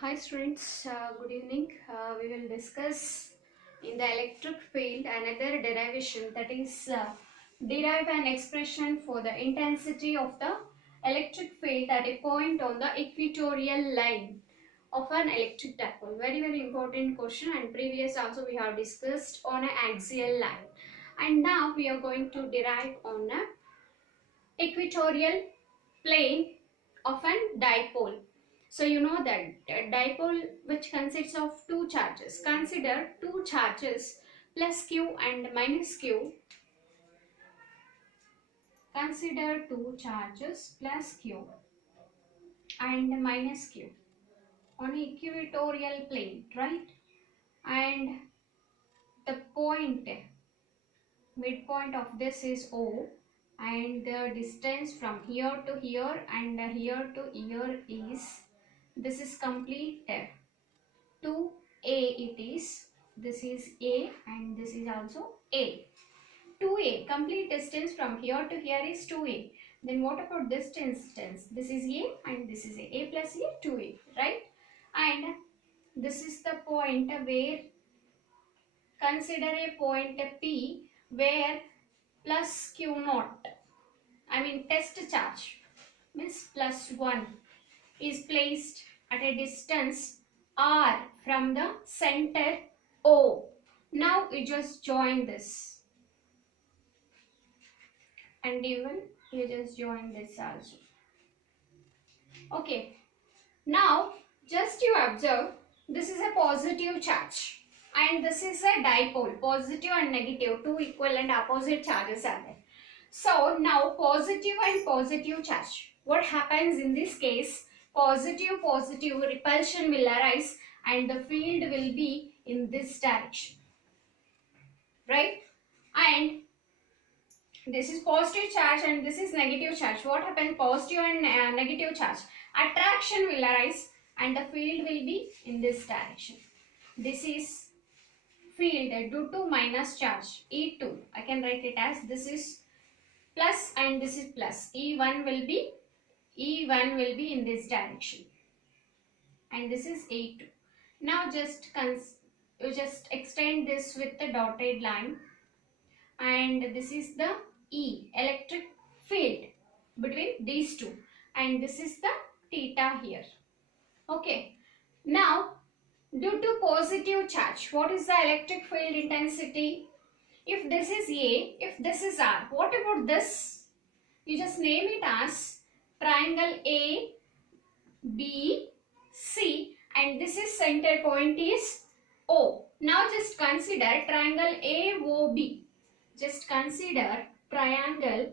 Hi students, good evening. We will discuss in the electric field another derivation, that is derive an expression for the intensity of the electric field at a point on the equatorial line of an electric dipole. Very important question, and previous also we have discussed on an axial line, and now we are going to derive on a equatorial plane of an dipole. So you know that a dipole which consists of two charges. Consider two charges plus q and minus q. Consider two charges plus q and minus q on equatorial plane, right? And the point, midpoint of this is O, and the distance from here to here and here to here is, this is complete 2a it is. This is A and this is also A. 2a, complete distance from here to here is 2a. Then what about this distance? This is A and this is A plus A, 2a, right? And this is the point where, consider a point P where plus q naught, I mean test charge, means plus 1, is placed at a distance r from the center O. Now you just join this, and even you just join this also. Okay, now just you observe, this is a positive charge and this is a dipole. Positive and negative, two equal and opposite charges are there. So now positive and positive charge, what happens in this case? Positive repulsion will arise and the field will be in this direction, right? And this is positive charge and this is negative charge. What happens? Positive and negative charge, attraction will arise and the field will be in this direction. This is field due to minus charge, E2. I can write it as, this is plus and this is plus. E1 will be in this direction and this is A2. Now you just extend this with the dotted line, and this is the E, electric field between these two, and this is the theta here. Okay, now due to positive charge, what is the electric field intensity? If this is A, if this is R, what about this? You just name it as triangle A, B, C, and this is center point is O. Now just consider triangle AOB. Just consider triangle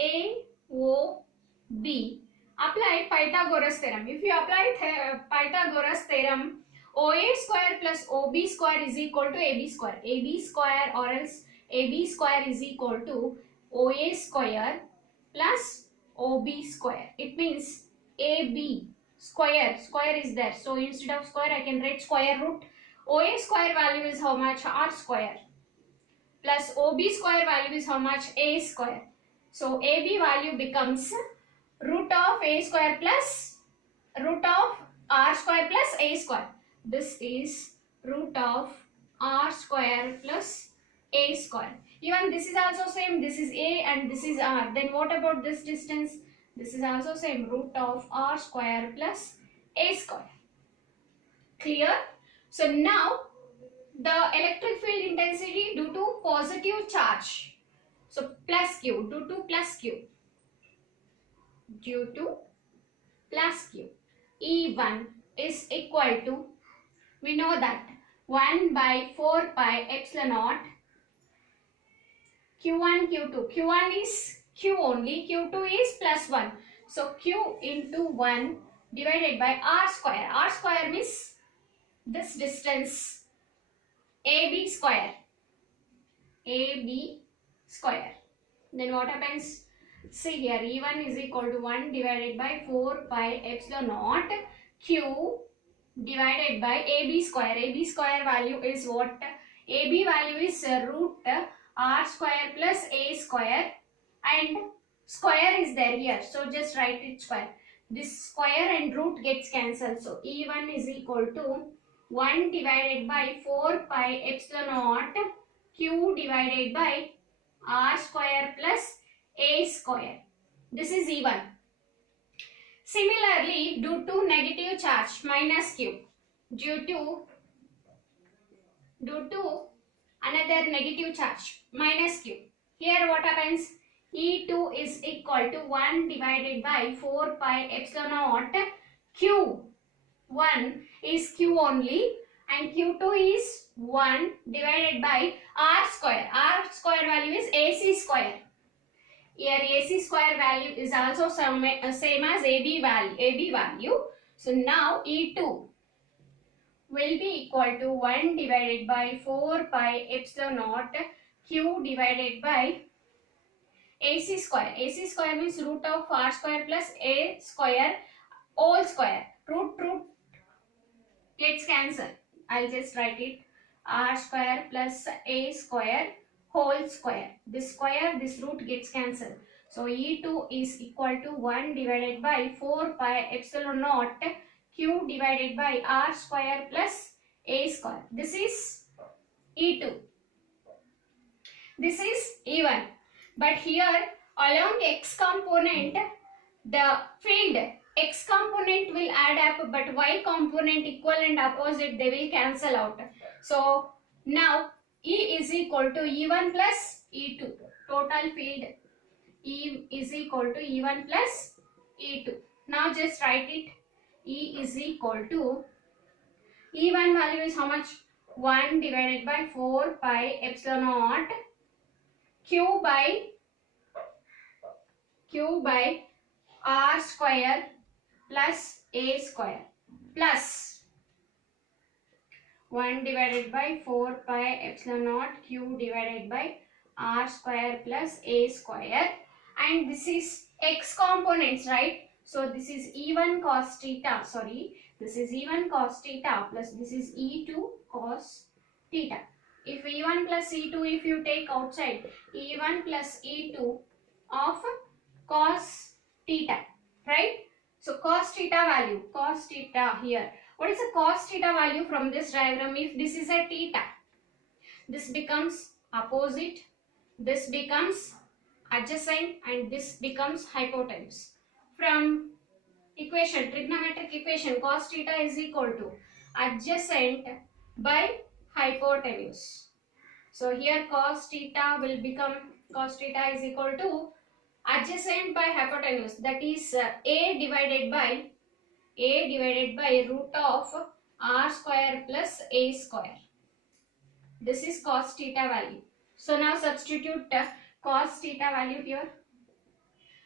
AOB. Apply Pythagoras theorem. If you apply Pythagoras theorem, OA square plus OB square is equal to AB square. AB square or else AB square is equal to OA square plus OB square. It means AB square is there. So instead of square I can write square root. OA square value is how much? R square. Plus OB square value is how much? A square. So AB value becomes root of A square plus root of R square plus A square. This is root of R square plus A square. Even this is also same. This is A and this is R. Then what about this distance? This is also same, root of R square plus A square. Clear? So now the electric field intensity due to positive charge. So plus Q, due to plus Q. Due to plus Q. E1 is equal to, we know that 1 by 4 pi epsilon naught Q1, Q2. Q1 is Q only, Q2 is plus 1. So Q into 1 divided by R square. R square means this distance, AB square. AB square. Then what happens? See here, E1 is equal to 1 divided by 4 pi epsilon naught Q divided by AB square. AB square value is what? AB value is root R square plus A square, and square is there here, so just write it square. this square and root gets cancelled. So E1 is equal to 1 divided by 4 pi epsilon naught Q divided by R square plus A square. This is E1. Similarly, due to negative charge minus Q, due to another negative charge minus Q. Here what happens? E2 is equal to 1 divided by 4 pi epsilon naught Q1 is Q only and Q2 is 1 divided by R square. R square value is AC square. Here AC square value is also same as AB value. So now E2 will be equal to 1 divided by 4 pi epsilon naught Q divided by AC square. AC square means root of R square plus A square whole square. Root gets cancelled. I'll just write it. R square plus A square whole square. This square, this root gets cancelled. So E2 is equal to 1 divided by 4 pi epsilon naught Q divided by R square plus A square. This is E2. This is E1. But here along X component, the field X component will add up, but Y component equal and opposite, they will cancel out. So now E is equal to E1 plus E2. Total field E is equal to E1 plus E2. Now just write it. E is equal to E1 value is how much? 1 divided by 4 pi epsilon naught Q by R square plus A square plus 1 divided by 4 pi epsilon naught Q divided by R square plus A square, and this is X components, right? So this is E1 cos theta, this is E1 cos theta plus this is E2 cos theta. If E1 plus E2, if you take outside, E1 plus E2 of cos theta, right? So cos theta value, cos theta here. What is the cos theta value from this diagram? If this is a theta, this becomes opposite, this becomes adjacent, and this becomes hypotenuse. From equation, trigonometric equation, cos theta is equal to adjacent by hypotenuse. So here cos theta will become, cos theta is equal to adjacent by hypotenuse, that is A divided by root of R square plus A square. This is cos theta value. So now substitute cos theta value here.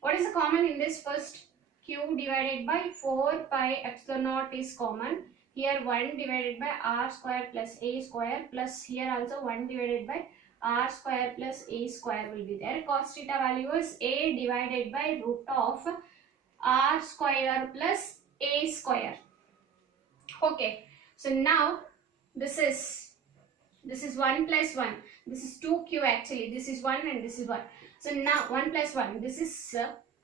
What is the common in this? First, Q divided by 4 pi epsilon naught is common. Here 1 divided by R square plus A square plus here also 1 divided by R square plus A square will be there. Cos theta value is A divided by root of R square plus A square. Okay, so now this is 1 plus 1. This is 2Q actually. This is 1 and this is 1. So now 1 plus 1. This is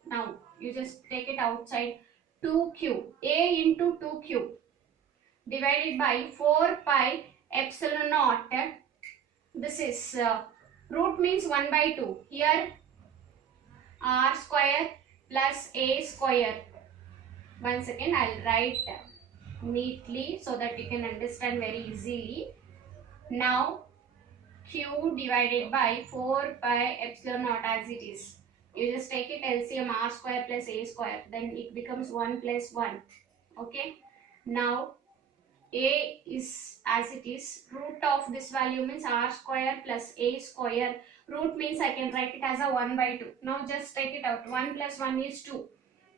now you just take it outside. 2Q. A into 2Q divided by 4 pi epsilon naught. This is root means 1 by 2. Here R square plus A square. One second, I'll write neatly so that you can understand very easily. Now Q divided by 4 pi epsilon naught as it is. You just take it LCM R square plus A square. Then it becomes 1 plus 1. Okay. Now A is as it is. Root of this value means R square plus A square. Root means I can write it as a 1 by 2. Now just take it out. 1 plus 1 is 2.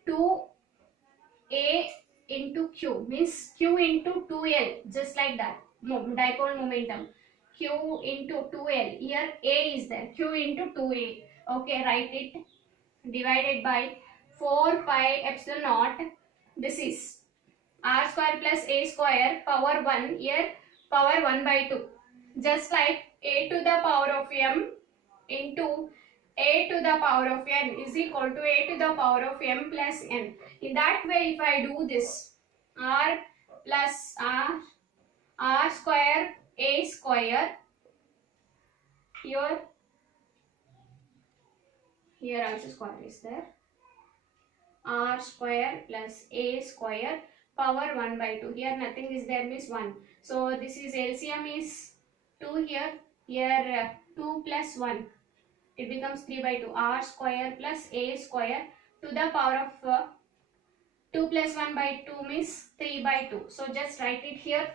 2A into Q means Q into 2L. Just like that. Dipole momentum. Q into 2L. Here A is there. Q into 2A. Okay, write it. Divided by 4 pi epsilon naught. This is R square plus A square power 1. Here power 1 by 2. Just like A to the power of M into a to the power of n is equal to a to the power of m plus n. In that way, if I do this, r plus r square a square, here also square is there, r square plus a square power 1 by 2. Here nothing is there, means 1. So this is LCM is 2 here. Here 2 plus 1. It becomes 3 by 2. R square plus a square to the power of 2 plus 1 by 2 means 3 by 2. So just write it here.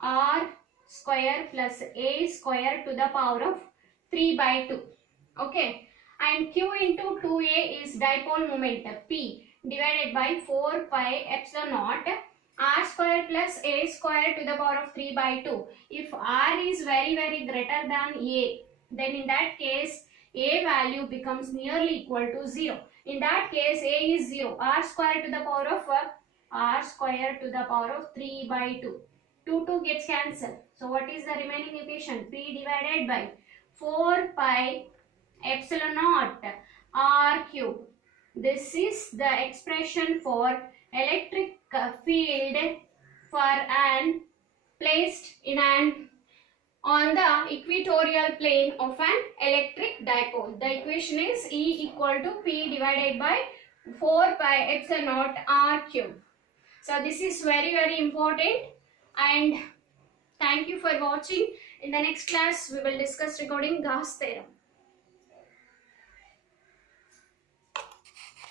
R square plus a square to the power of 3 by 2. Okay. And Q into 2a is dipole moment P divided by 4 pi epsilon naught r square plus a square to the power of 3 by 2. If r is very greater than a, then in that case a value becomes nearly equal to 0. In that case a is 0. R square to the power of 3 by 2. 2 gets cancelled. So what is the remaining equation? P divided by 4 pi epsilon naught r cube. This is the expression for electric field for an placed in an on the equatorial plane of an electric dipole. The equation is E equal to P divided by 4 pi epsilon naught r cube. So this is very important, and thank you for watching. In the next class we will discuss regarding Gauss theorem.